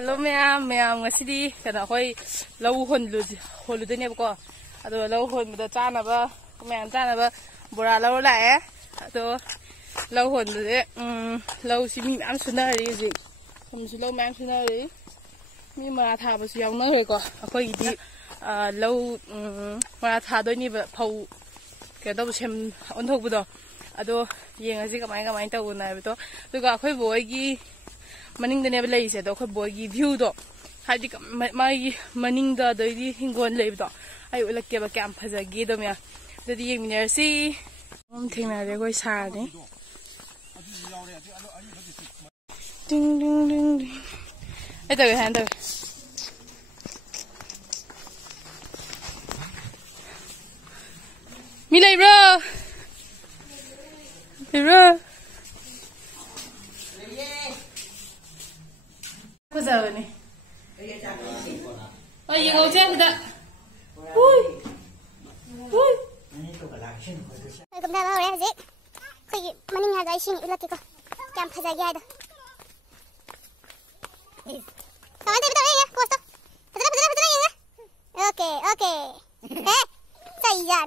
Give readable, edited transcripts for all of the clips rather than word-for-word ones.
Hello ma'am ngasidi kana hoi lau holu de ne ko ado lau hon da chana ba ma'am chana ba bora lau la e ado lau hon de lau si mi am suna ri ji kum su lau ma'am suna ri mi ma tha ba su yaw na he ko akhoi di lau ma tha do ni ba phau ke do sem on thok bu do ado yeng asi kamai ta una ba to duga akhoi boi gi maning da ne lei se do khoi boy gi view do hadi mai maning da do di hingon lei do ai ulak ke ba kam phaja gi do mya da di yeng miner si thengna re goi sa ni ding ding ding ai da han da mi lei bro Có giờ này. Ôi, ngồi trên kìa. Ui. Cầm ra bao đấy gì? Cái mà mình hay xin là cái cam phải ra gai đó. Thôi đây nhá, cô stop. Thật nhá. Ok. Thế, chạy ra.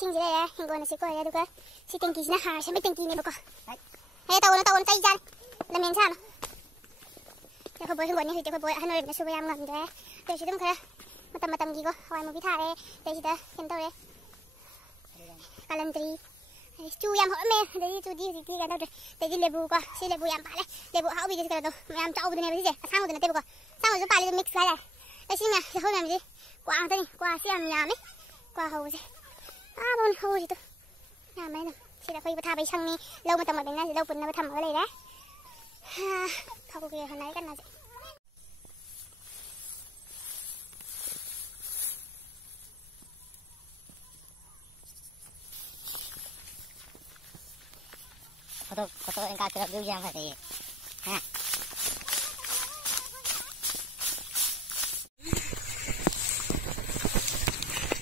Xin gì đây? Hình con nó sẽ coi ra được không? Si tengki na ha, siya may tengki ni bako. Ay tawon tayo dyan. Lamyan sana. Ako boy hunggon ni hito ko boy ano rin nasubo yam ngam de. Tay sidum kaya matam gigo. Hawai mo bitare. Tay sida kento re. Kalantri. Ay chu yam ho me. Tay chu di ka daw. Tay di lebu ko. Si lebu yam pale. Lebu ha ubi ka daw. Yam chau bu ne bi je. Sang bu ne te bako. Sang bu pale mix la. Tay si me ho me ji. Kwa ang tani. Kwa si am yam me. Kwa ho je. Bon ho ji to. Nhà máy này, chỉ là khi bắt bay sang đi lâu mà tầm ở bên này thì lâu bữa nào thầm ở đây đấy, không kia hồi nãy cái nào foto anh ca chụp video phải gì, ha?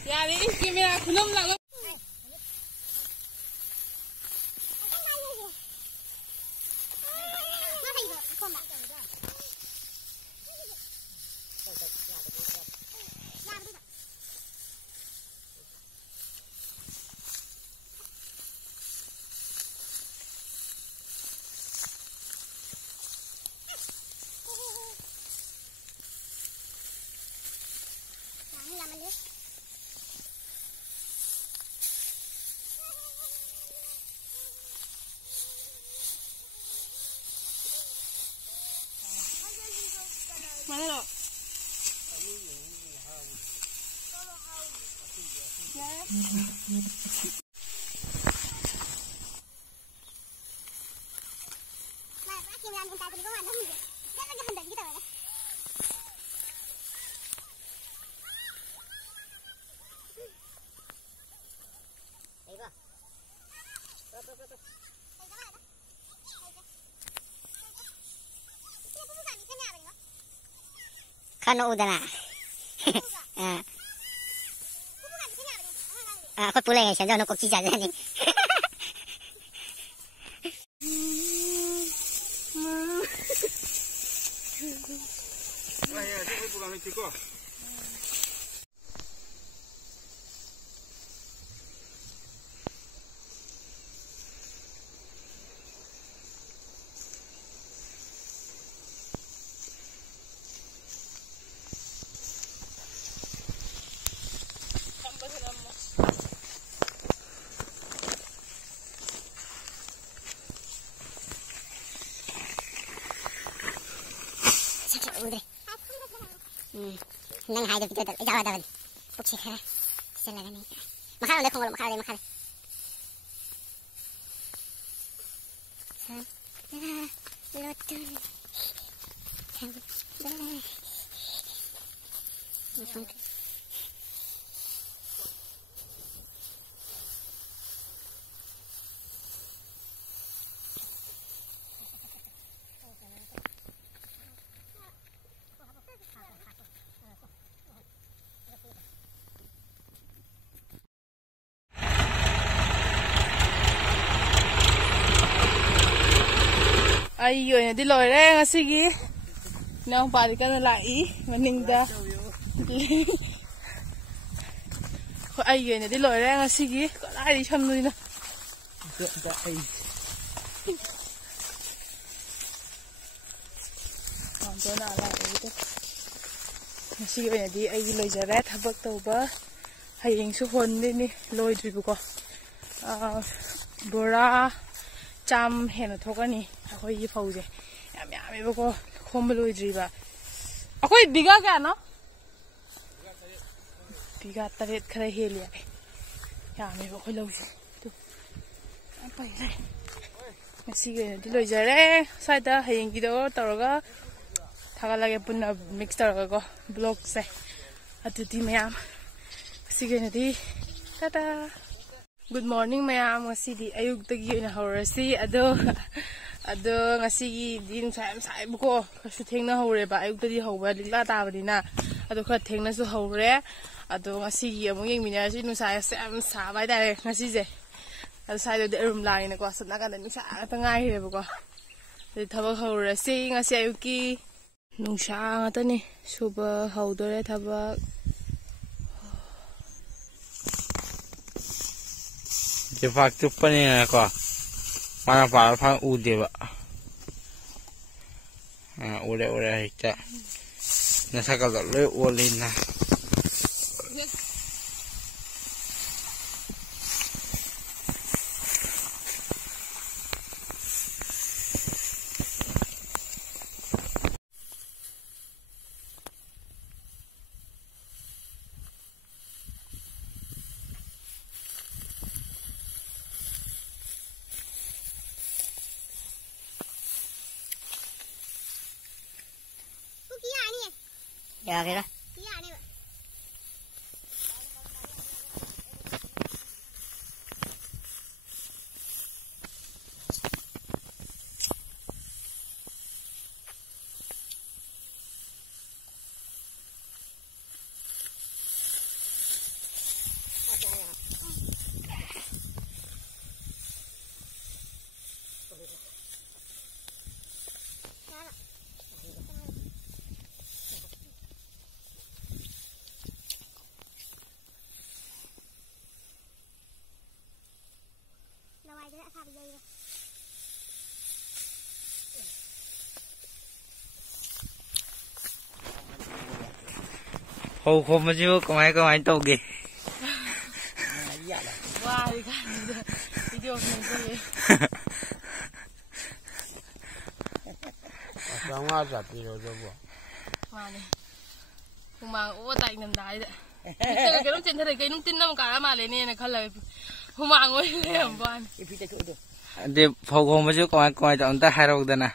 Ya đi, camera khunum lại. Mana lo? Kano udah na. Aku pulang ya, saya nak kok cicat ni. Ayah, saya pulang ni kok. Nang hai được cái jawa dah, bukti kah? Siapa lagi ni? Makan oleh kong makan. Lotun. ai rồi đi lồi đấy ngã xí gì nào bà thì cái lại ý mà ninh ta ai rồi đi lồi đấy ngã xí gì có ai đi chăm nuôi nè còn chỗ nào lại đấy ngã xí rồi đi ai lồi giờ đấy thắp bật tàu bơ hay hình số hồn đi đi lồi rồi bố bora cham hẹn thôi cái này khôi gì phâu gì em bố cô không bao lồi ba khôi biga cái nó biga taret khai heli em bố khôi lâu gì tu anh phải này ngasi cái đi lồi giờ đấy sai ta hay hình gì đó tao rồi thằng lagi pun mix tao rồi blog se atu ti mayam ngasi cái này đi tada. Good morning mayam ngasi di ayuk tagi na horasi ado ngasi di nung sai buko kasu thengna hore ba ayuk tagi hoba ligla ta badina ado kha thengna su hore ado ngasi gi amung yeng mina si nung sai am sa bai dai ngasi je ado sai do room line na ko sana ka nung sa ta ngai re buko de thaba horasi ngasi ayuk ki nung sa ngata ni suba hodore thabaจะฝากจุ๊บไปเนี่ยก็มาฝากพังอูเดียวอูเดียวจะน่าสักก็เลยอูลินนะdạ kìa đó Hô không mà chưa có mấy tàu kì wow đi kan video này thôi sao ngã giật đi rồi chứ bộ wow này không mang ô tay nằm đái đấy cái nông trên thế này cái nông tin nông cả mà lấy nè này khăn là không mang ngồi làm quan thì hô không mà chưa có mấy tàu ta hai đâu đây nè